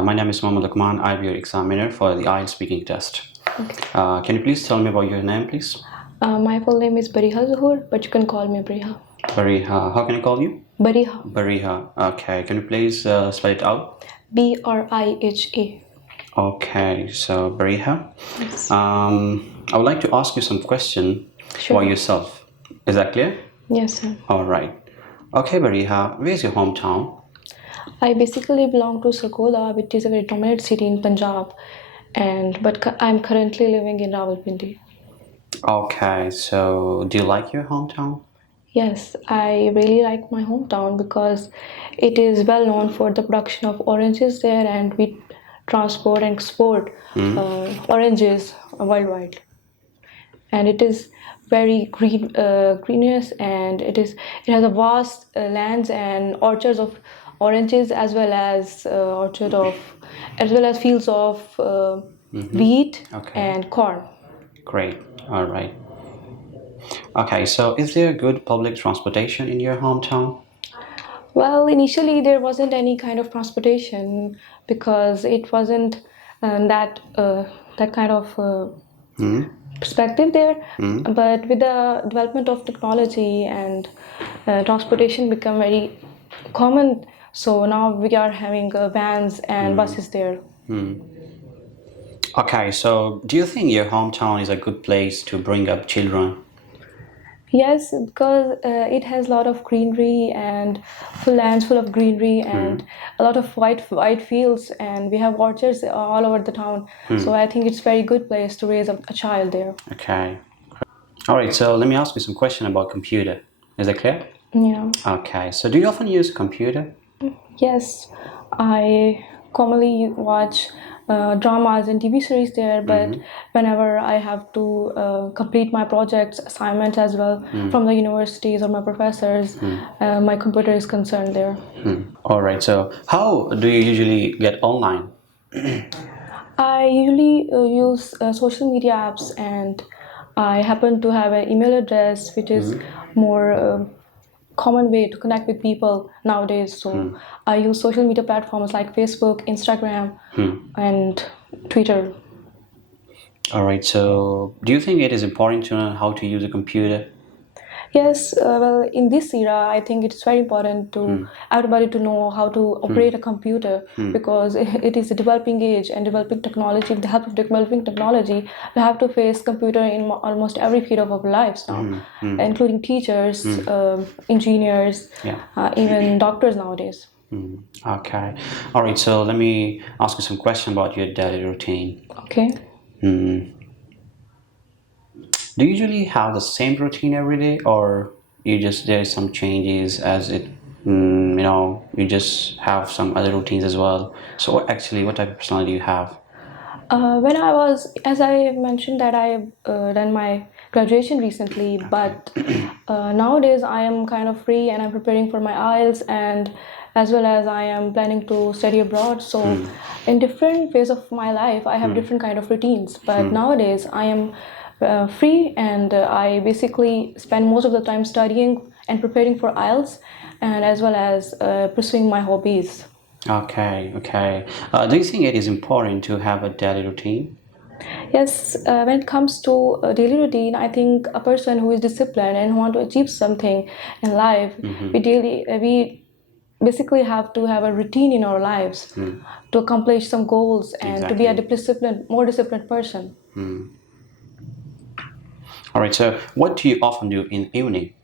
My name is Mohammed Lukman. I'll be your examiner for the IELTS speaking test. Okay. Can you please tell me about your name, please? My full name is Bariha Zuhur, but you can call me Bariha. Bariha. How can I call you? Bariha. Bariha. Okay. Can you please spell it out? Briha. Okay. So Bariha. Yes. I would like to ask you some question Sure. about yourself. Is that clear? Yes, sir. All right. Okay, Bariha. Where's your hometown? I basically belong to Sargoda, which is a very dominant city in Punjab, but I'm currently living in Rawalpindi. Okay. So do you like your hometown? Yes, I really like my hometown because it is well known for the production of oranges there, and we transport and export oranges worldwide. And it is very greenish, and it has a vast lands and orchards of oranges, as well as fields of wheat Okay. and corn. Great. All right. Okay, so is there good public transportation in your hometown? Well, initially there wasn't any kind of transportation because it wasn't that kind of perspective there. But with the development of technology and transportation become very common, so now we are having vans and buses there. Okay, so do you think your hometown is a good place to bring up children? Yes, because it has a lot of greenery and full lands full of greenery and a lot of white fields, and we have orchards all over the town. So I think it's a very good place to raise a child there. Okay. All right, so let me ask you some question about computer. Is that clear? Yeah. Okay, so do you often use a computer? Yes, I commonly watch dramas and TV series there, but whenever I have to complete my projects, assignments as well from the universities or my professors, my computer is concerned there. All right, so how do you usually get online? I usually use social media apps, and I happen to have an email address, which is more common way to connect with people nowadays. So I use social media platforms like Facebook, Instagram, and Twitter. All right, so do you think it is important to know how to use a computer? Yes, well, in this era, I think it's very important to everybody to know how to operate a computer because it is a developing age and developing technology. With the help of developing technology, we have to face computer in almost every field of our lives now, including teachers, engineers, even doctors nowadays. Okay. All right, so let me ask you some question about your daily routine. Okay. Do you usually have the same routine every day, or there's some changes as it, you just have some other routines as well? So what type of personality do you have? When I was, as I mentioned, that I done my graduation recently, but nowadays I am kind of free and I'm preparing for my IELTS, and as well as I am planning to study abroad. So in different phase of my life, I have different kind of routines. But nowadays I am free, and I basically spend most of the time studying and preparing for IELTS, and as well as pursuing my hobbies. Okay, okay. Do you think it is important to have a daily routine? Yes, when it comes to a daily routine, I think a person who is disciplined and want to achieve something in life, we basically have to have a routine in our lives to accomplish some goals and to be a more disciplined person. All right, so what do you often do in evening?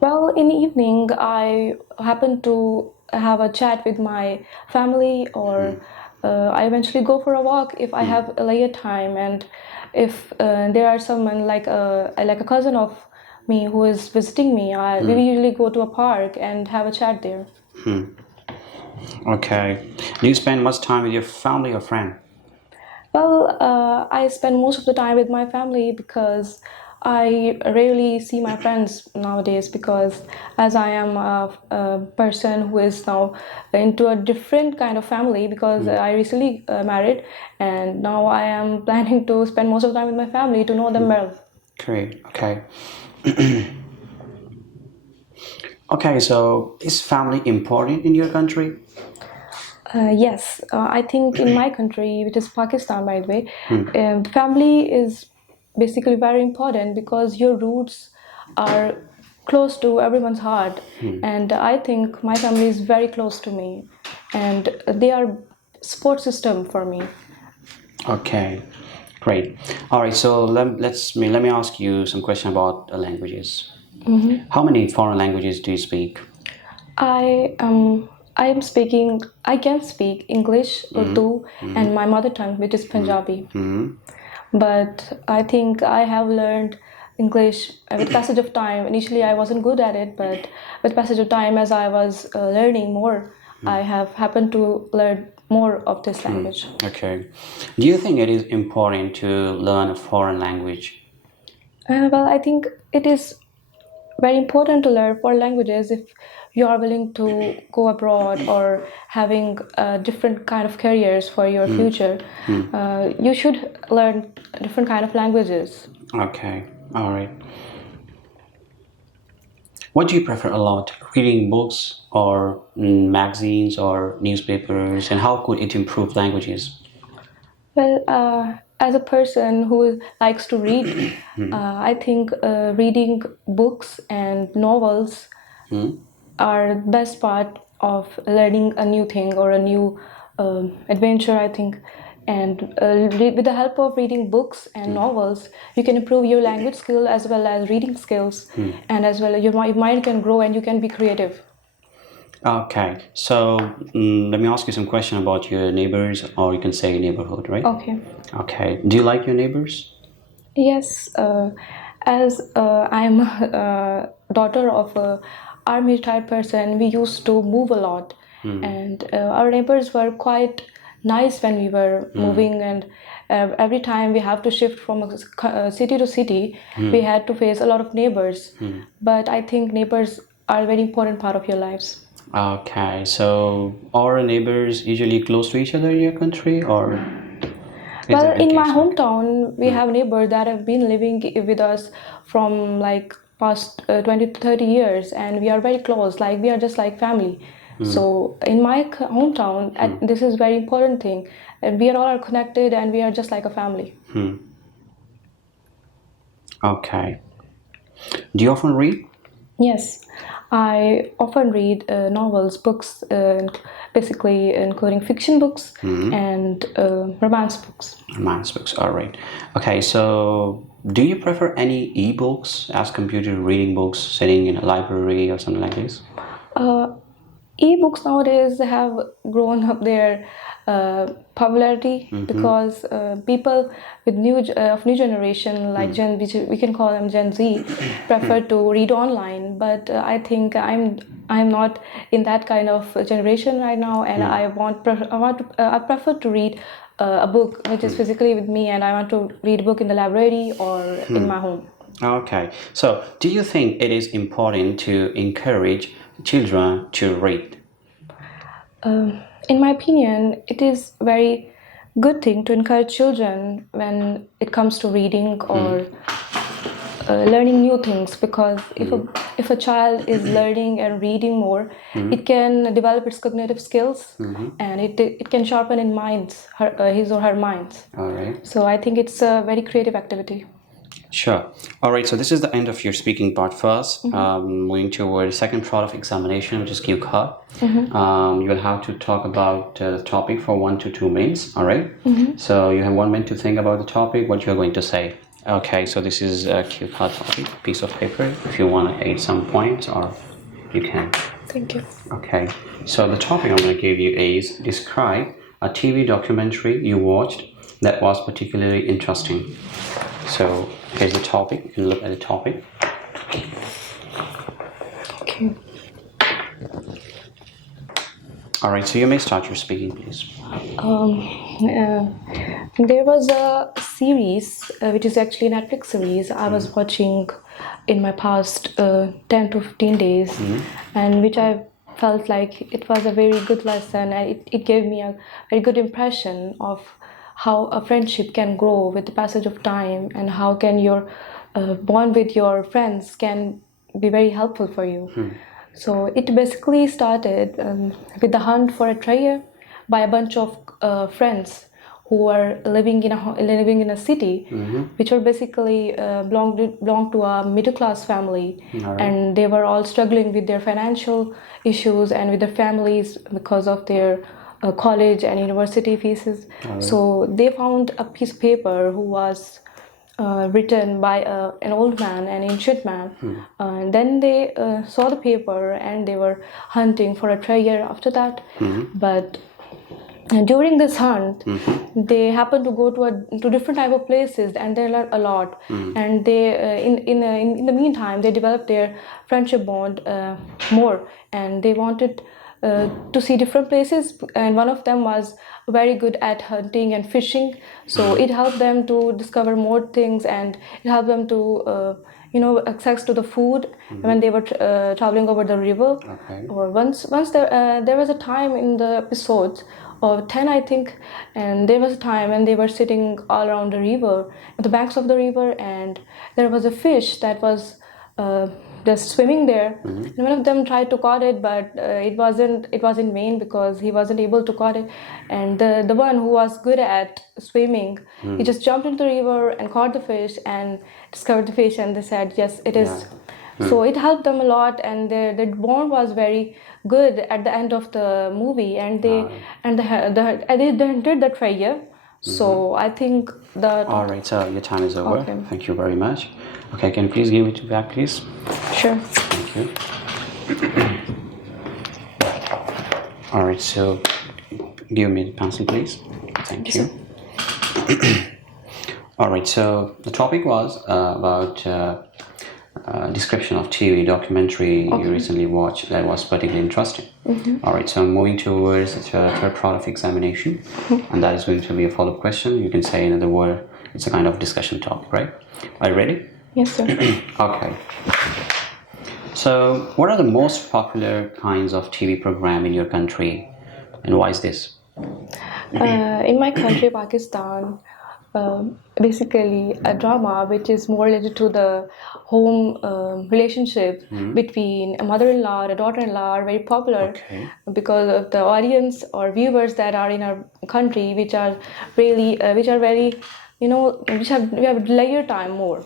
Well, in the evening, I happen to have a chat with my family, or I eventually go for a walk if I have a later time, and if there are someone like a cousin of me who is visiting me, we usually go to a park and have a chat there. Okay. Do you spend much time with your family or friend? Well, I spend most of the time with my family because I rarely see my friends nowadays, because as I am a person who is now into a different kind of family, because I recently married, and now I am planning to spend most of the time with my family to know them well. Great. Okay. Okay, so is family important in your country? Yes, I think in my country, which is Pakistan, by the way, family is basically very important because your roots are close to everyone's heart, and I think my family is very close to me, and they are support system for me. Okay, great. All right, so let me ask you some question about languages. How many foreign languages do you speak? I I am speaking. I can speak English, Urdu, and my mother tongue, which is Punjabi. But I think I have learned English with passage of time. Initially, I wasn't good at it, but with passage of time, as I was learning more, I have happened to learn more of this language. Okay. Do you think it is important to learn a foreign language? Well, I think it is very important to learn foreign languages if you are willing to go abroad or having different kind of careers for your future. You should learn different kind of languages. Okay, all right. What do you prefer a lot? Reading books or magazines or newspapers? And how could it improve languages? Well, as a person who likes to read, I think reading books and novels are best part of learning a new thing or a new adventure, I think. And with the help of reading books and novels, you can improve your language skill as well as reading skills, and as well as your mind can grow and you can be creative. Okay, so let me ask you some question about your neighbors, or you can say neighborhood, right? Okay. Okay. Do you like your neighbors? Yes, as I'm a daughter of a army retired person, we used to move a lot, and our neighbors were quite nice when we were moving. And every time we have to shift from a city to city, we had to face a lot of neighbors. But I think neighbors are a very important part of your lives. Okay, so are neighbors usually close to each other in your country, or is Well, that the in my case? hometown, we have neighbors that have been living with us from like past 20 to 30 years, and we are very close. Like we are just like family. So in my hometown, this is very important thing. We are all connected, and we are just like a family. Okay. Do you often read? Yes, I often read novels, books, basically including fiction books and romance books. Romance books, all right. Okay, so do you prefer any e-books as compared to reading books, sitting in a library or something like this? Uh, E-books nowadays have grown up their popularity because people with of new generation like Gen, which we can call them Gen Z, prefer to read online. But I think I'm not in that kind of generation right now, and I prefer to read a book which is physically with me, and I want to read a book in the library or in my home. Okay, so do you think it is important to encourage children to read? In my opinion, it is very good thing to encourage children when it comes to reading or learning new things, because if a child is learning and reading more, it can develop its cognitive skills, and it can sharpen in his or her minds. All right. So I think it's a very creative activity. Sure. All right. So this is the end of your speaking part first. Moving toward the second part of examination, which is Q card. You will have to talk about the topic for 1 to 2 minutes. All right. So you have 1 minute to think about the topic, what you're going to say. Okay. So this is a Q card topic, piece of paper. If you want to add some points, or you can. Thank you. Okay. So the topic I'm going to give you is describe a TV documentary you watched that was particularly interesting. So here's the topic. You can look at the topic. Okay. All right. So you may start your speaking, please. There was a series, which is actually a Netflix series, I was watching in my past 10 to 15 days, and which I felt like it was a very good lesson, and it gave me a very good impression of how a friendship can grow with the passage of time, and how can your bond with your friends can be very helpful for you. So it basically started with the hunt for a treasure, by a bunch of friends who were living in a city, which were basically belonged to a middle class family, Alright. and they were all struggling with their financial issues and with their families because of their college and university fees. So they found a piece of paper who was written by an old man, an ancient man. And then they saw the paper and they were hunting for a treasure after that. But during this hunt, they happened to go to different type of places, and they learned a lot. And they, in the meantime, they developed their friendship bond more, and they wanted to see different places. And one of them was very good at hunting and fishing, so it helped them to discover more things, and it helped them to access to the food when they were traveling over the river. Okay. Or once there was a time in the episodes, or 10 I think, and there was a time when they were sitting all around the river, at the banks of the river, and there was a fish that was just swimming there. And one of them tried to caught it, but it was in vain because he wasn't able to caught it. And the one who was good at swimming, he just jumped into the river and caught the fish and discovered the fish, and they said yes, it is. So it helped them a lot, and their bond was very good at the end of the movie, and they did the treasure. So I think that. All right, so your time is over. Okay. Thank you very much. Okay, can you please give it back, please? Sure. Thank you. All right, so give me the pencil, please. Thank you. All right, so the topic was about description of TV documentary you recently watched that was particularly interesting. All right, so I'm moving towards the third part of examination, and that is going to be a follow-up question. You can say in other words, it's a kind of discussion topic, right? Are you ready? Yes, sir. Okay. So, what are the most popular kinds of TV program in your country, and why is this? In my country, Pakistan, basically a drama which is more related to the home relationship between a mother-in-law and a daughter-in-law are very popular. Okay. Because of the audience or viewers that are in our country, which are really which are very we have leisure time more,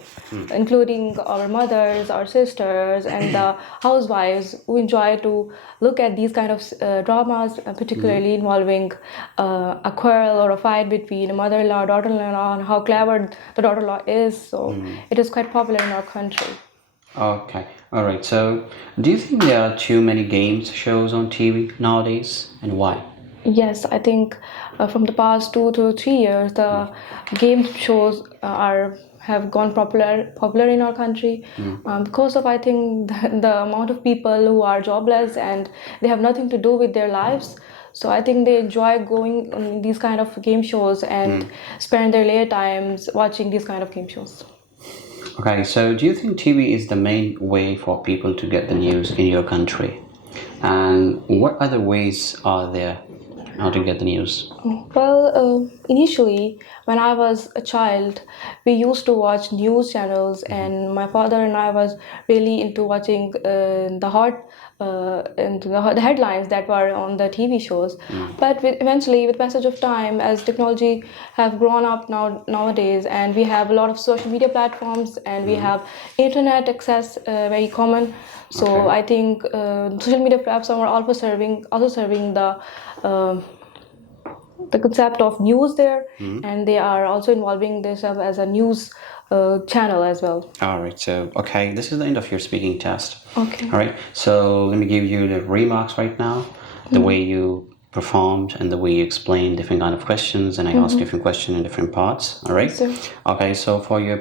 including our mothers, our sisters, and the housewives who enjoy to look at these kind of dramas, particularly involving a quarrel or a fight between a mother-in-law, daughter-in-law, and how clever the daughter-in-law is. So it is quite popular in our country. Okay. All right. So, do you think there are too many games shows on TV nowadays, and why? Yes, I think from the past 2 to 3 years, the game shows have gone popular in our country because of, I think, the amount of people who are jobless and they have nothing to do with their lives. So I think they enjoy going on these kind of game shows and spend their leisure times watching these kind of game shows. Okay. So, do you think TV is the main way for people to get the news in your country, and what other ways are there? How to get the news? Well, initially, when I was a child, we used to watch news channels, and my father and I was really into watching the headlines that were on the TV shows. But eventually, with passage of time, as technology have grown up nowadays, and we have a lot of social media platforms, and we have internet access very common. So I think social media platforms are also serving the concept of news there, and they are also involving this as a news channel as well. All right. So, okay, this is the end of your speaking test. Okay. All right. So let me give you the remarks right now. The way you performed and the way you explained different kind of questions, and I asked different questions in different parts. All right. Sir. Okay. So for your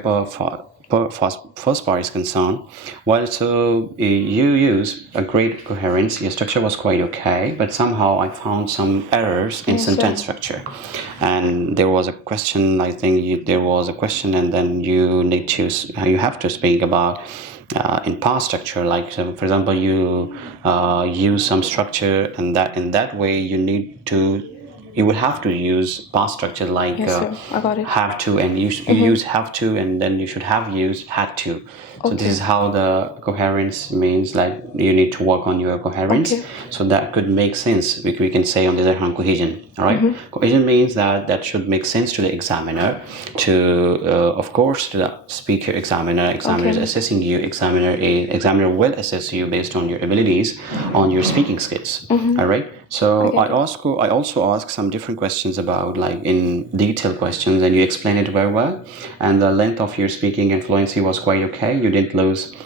first part is concerned, well, so you use a great coherence. Your structure was quite okay, but somehow I found some errors in sentence structure. And there was a question. I think there was a question, and then you have to speak about in past structure. Like, so for example, you use some structure, and that in that way you need to you would have to use past structure like Yes, sir. I got it. have to, and you use have to, and then you should have used had to. So this is how the coherence means, like you need to work on your coherence. Okay. So that could make sense. We can say on the other hand cohesion. All right. Cohesion means that should make sense to the examiner, to of course to the speaker examiner. Examiner is assessing you. Examiner will assess you based on your abilities, on your speaking skills. All right. So I also ask some different questions about, like, in detailed questions, and you explain it very well, and the length of your speaking and fluency was quite okay. You didn't lose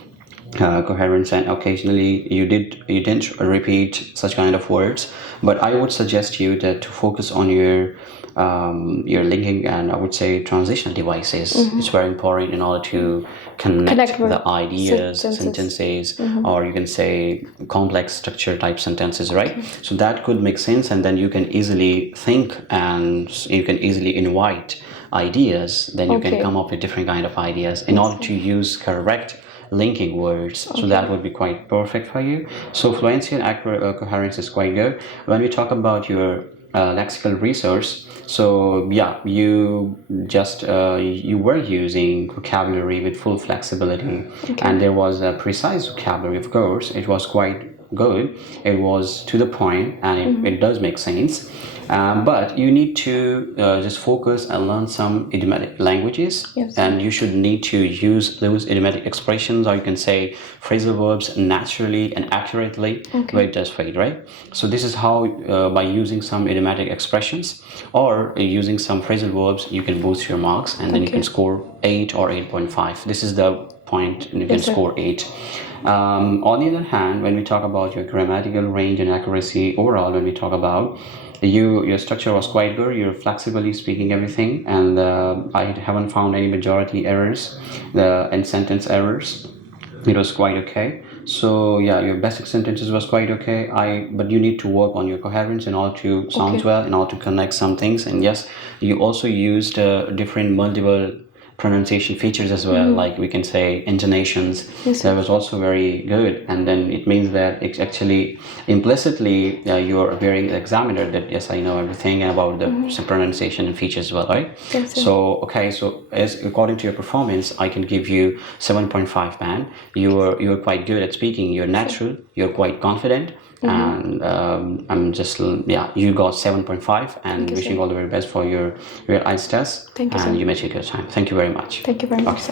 coherence, and occasionally you didn't repeat such kind of words. But I would suggest you that to focus on your linking and, I would say, transition devices. It's very important in order to connect the ideas, sentences, or you can say complex structure type sentences, right? So that could make sense, and then you can easily think and you can easily invite ideas. Then you can come up with different kind of ideas in order to use correct linking words. So that would be quite perfect for you. So fluency and accurate coherence is quite good. When we talk about your lexical resource, so yeah, you just you were using vocabulary with full flexibility, and there was a precise vocabulary. Of course, it was quite good. It was to the point, and it does make sense. But you need to just focus and learn some idiomatic languages, and you should need to use those idiomatic expressions, or you can say phrasal verbs, naturally and accurately, where it does fade, right? So this is how by using some idiomatic expressions or using some phrasal verbs, you can boost your marks, and then you can score 8 or 8.5. This is the point, and you can score 8. On the other hand, when we talk about your grammatical range and accuracy overall, when we talk about your structure was quite good. You're flexibly speaking everything, and I haven't found any majority errors, and sentence errors. It was quite okay. So yeah, your basic sentences was quite okay. But you need to work on your coherence in order to sound well, in order to connect some things. And yes, you also used different multiple pronunciation features as well, like we can say intonations. That was also very good, and then it means that it's actually implicitly you're appearing the examiner that yes, I know everything about the pronunciation and features as well, right? So okay, so as according to your performance, I can give you 7.5 band. You're quite good at speaking. You're natural. You're quite confident. And I'm just, you got 7.5, and wishing you all the very best for your IELTS test. Thank you, and sir. you made a good time. Thank you very much. Thank you very much, sir.